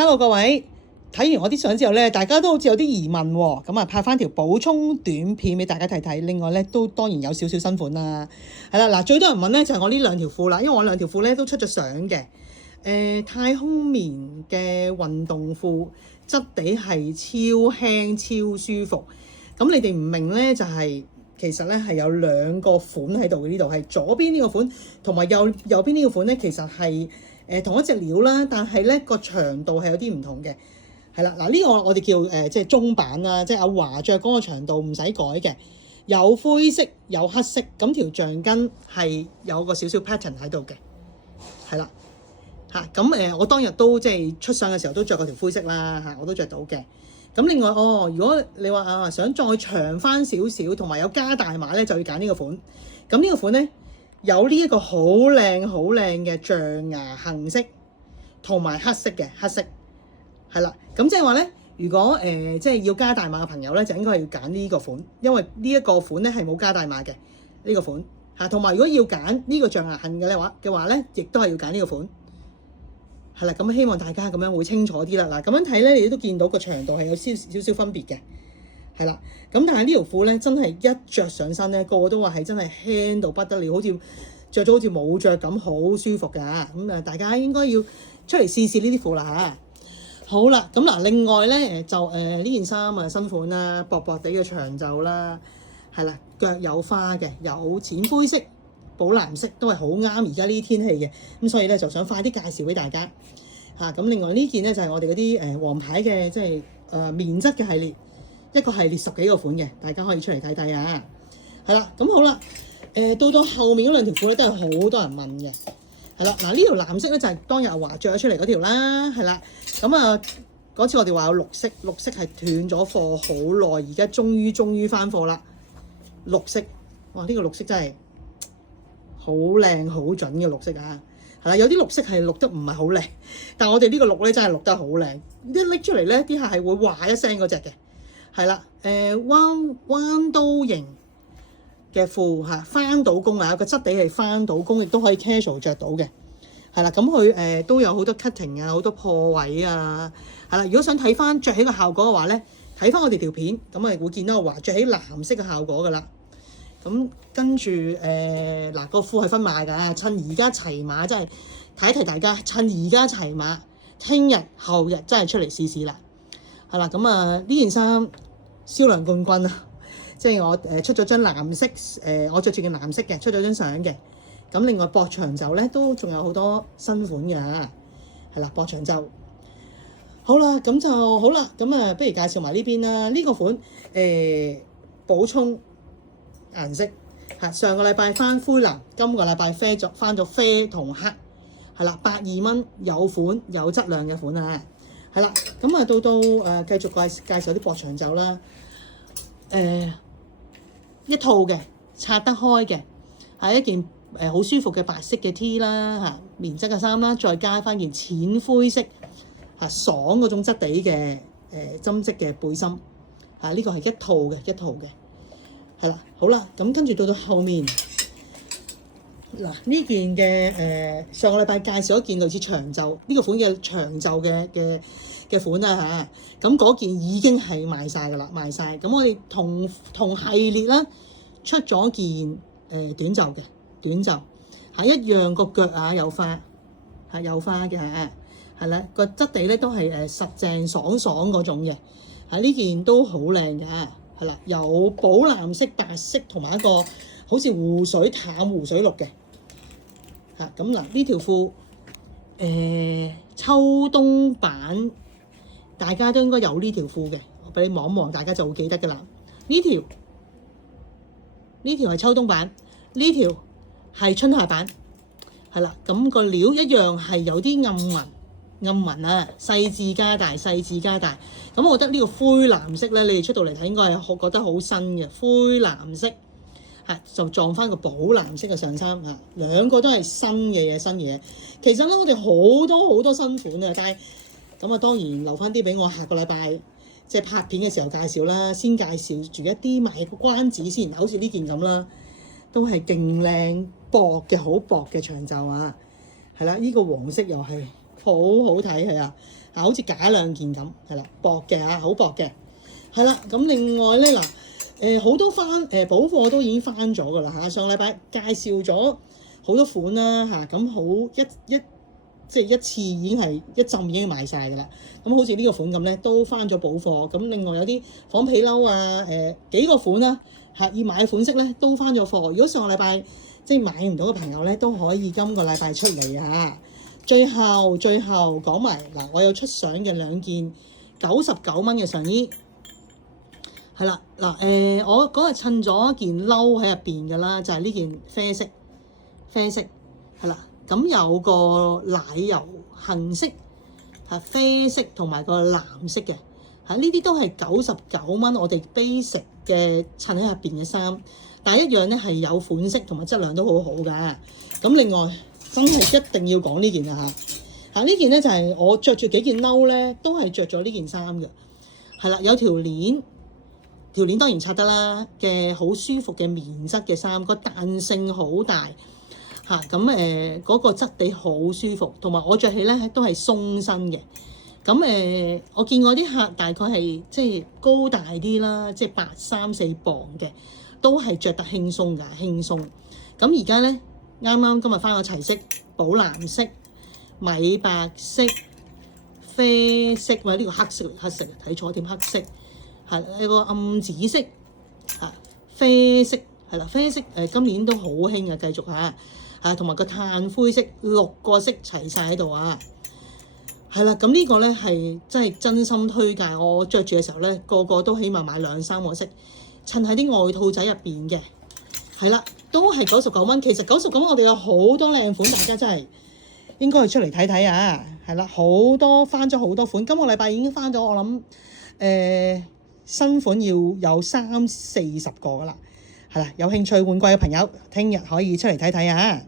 Hello 各位，睇完我啲相之後咧，大家都好似有啲疑問喎，咁啊拍翻條補充短片俾大家睇睇。另外咧都當然有少少新款啦，係啦嗱，最多人問咧就係我呢兩條褲啦，因為我兩條褲咧都出咗相嘅。太空棉嘅運動褲質地係超輕超舒服。咁你哋唔明咧就係、其實咧係有兩個款喺度嘅，呢度係左邊呢個款同埋右邊呢個款咧，其實係同一隻料啦，但係咧個長度係有啲唔同嘅，係啦嗱，呢個我哋叫即係中版啦，即係阿華着嗰個長度唔使改嘅，有灰色有黑色，咁條橡筋係有個少少 pattern 喺度嘅，係啦嚇，咁我當日都即係出相嘅時候都着過條灰色啦嚇，我都着到嘅。咁另外如果你話想再長翻少少，同埋有加大碼咧，就要揀呢個款。咁呢個款咧有呢一個好靚嘅象牙杏色同埋黑色嘅黑色，係啦。咁即係話咧，如果即係要加大碼嘅朋友咧，就應該係要揀呢個款，因為呢一個款咧係冇加大碼嘅呢個款嚇。同埋如果要揀呢個象牙杏嘅話咧，亦都係要揀呢個款。係啦，咁希望大家咁樣會清楚啲啦。嗱，咁樣睇咧，你都見到個長度係有少少分別嘅，係啦。咁但係呢條褲咧，真係一着上身咧，個個都話係真係輕到不得了，好似着咗好似冇着咁，好舒服㗎。咁大家應該要出嚟試試呢啲褲啦嚇。好啦，咁嗱，另外咧就呢件衫新款啦，薄薄地嘅長袖啦，係啦，腳有花嘅，有淺灰色、寶藍色都係好啱而家呢啲天氣嘅，咁所以咧就想快啲介紹俾大家嚇。咁另外呢件咧就係我哋嗰啲黃牌嘅，即係棉質嘅系列，一個系列10幾個款嘅，大家可以出嚟睇睇啊。係啦，咁好啦，到後面嗰兩條褲咧都係好多人問嘅，係啦嗱，呢條藍色咧就係當日阿華着咗出嚟嗰條啦，係啦，咁嗰次我哋話有綠色係斷咗貨好耐，而家終於翻貨啦，綠色，哇呢個綠色真係〜好靚好準嘅綠色啊，係啦，有啲綠色係綠得唔係好靚，但係我哋呢個綠咧真係綠得好靚，一拎出嚟咧啲客係會話一聲嗰隻嘅，係啦，彎刀型嘅褲嚇，翻到工啊，個質地係翻到工，亦都可以 casual 着到嘅，係啦，咁佢都有好多 cutting 啊，好多破位啊，係啦，如果想睇翻着起個效果嘅話咧，睇翻我哋條片，咁會見到我話着起藍色嘅效果噶啦。咁跟住個褲係分碼㗎，趁而家齊碼，真係提一提大家，趁而家齊碼，聽日後日真係出嚟試試啦。係啦，咁呢件衫銷量冠軍啊，即係我出咗張藍色，我着住件藍色嘅，出咗張相嘅。咁另外薄長袖咧都仲有好多新款嘅，係啦，薄長袖。好啦，咁就好啦，咁不如介紹埋呢邊啦。呢個款補充顏色係上個禮拜翻灰藍，今個禮拜翻咗啡同黑，係啦，82蚊有款有質量嘅款啊，係啦，咁到繼續介紹啲薄長袖啦，一套嘅拆得開嘅係一件好舒服嘅白色嘅 T 啦嚇，棉質嘅衫啦，再加翻件淺灰色嚇爽嗰種質地嘅針織嘅背心嚇，呢個係一套嘅。係啦，好啦，咁跟住到後面嗱呢件嘅上個禮拜介紹一件類似長袖呢個款嘅長袖嘅款啦嚇，咁嗰件已經係賣晒㗎啦，賣晒。咁我哋同系列啦出咗件短袖嘅短袖係一樣，個腳有花係有花嘅係啦，個質地咧都係實淨爽嗰種嘅，呢件都好靚嘅。係啦，有寶藍色、白色同埋一個好似淡湖水綠嘅嚇。咁嗱呢條褲秋冬版大家都應該有呢條褲嘅，我俾你望一望，大家就會記得㗎啦。呢條係秋冬版，呢條係春夏版，係啦。咁個料一樣係有啲暗紋啊，細緻加大。咁我覺得呢個灰藍色咧，你哋出到嚟睇應該係覺得好新嘅灰藍色嚇，就撞翻個寶藍色嘅上衫嚇，兩個都係新嘢。其實咧，我哋好多新款啊，但係咁當然留翻啲俾我下個禮拜即係拍片嘅時候介紹啦。先介紹住一啲賣個關子先，好似呢件咁啦，都係勁靚好薄嘅長袖啊，係啦，呢個黃色又係好好睇係啊，好似假兩件咁，係啦，薄嘅嚇，好薄嘅，係啦。咁另外咧嗱，好多補貨都已經翻咗㗎啦嚇。上個禮拜介紹咗好多款啦嚇，咁好即係一次已經係一浸已經賣晒㗎啦。咁好似呢個款咁咧，都翻咗補貨。咁另外有啲仿皮褸啊，幾個款啦嚇，要買嘅款式咧都翻咗貨。如果上個禮拜即係買唔到嘅朋友咧，都可以今個禮拜出嚟嚇。最後講埋嗱，我有出相嘅兩件99蚊嘅上衣，係啦嗱，我嗰日襯咗件褸喺入邊㗎啦，就係呢件啡色係啦。咁有個奶油杏色係啡色同埋個藍色嘅嚇，呢啲都係99蚊，我哋 basic 嘅襯喺入邊嘅衫，但係一樣咧係有款式同埋質量都好好㗎。咁另外真係一定要講呢件啊嚇，呢件咧就係我着住幾件褸咧，都係着咗呢件衫嘅，係啦，有條鏈當然拆得啦嘅，好舒服嘅棉質嘅衫，個彈性好大。咁嗰個質地好舒服，同埋我着起咧都係鬆身嘅。咁我見過啲客大概係即係高大啲啦，即係834磅嘅，都係着得輕鬆㗎，輕鬆。咁而家咧啱今日翻咗齊色，寶藍色、米白色、啡色，喂呢個黑色睇錯點黑色，係有個暗紫色啡色係啦，啡色今年都好興啊，繼續同埋個炭灰色6個色齊晒喺度啊，係啦。咁呢個咧係真心推介，我着住嘅時候咧，個個都起碼買2-3個色，襯喺啲外套仔入邊嘅，係啦，都係99蚊。其實99蚊我哋有好多靚款，大家真係應該去出嚟睇睇啊，係啦，好多翻咗好多款，今個禮拜已經翻咗，我諗新款要有30-40個噶啦。係啦，有興趣換季嘅朋友，聽日可以出嚟睇睇啊！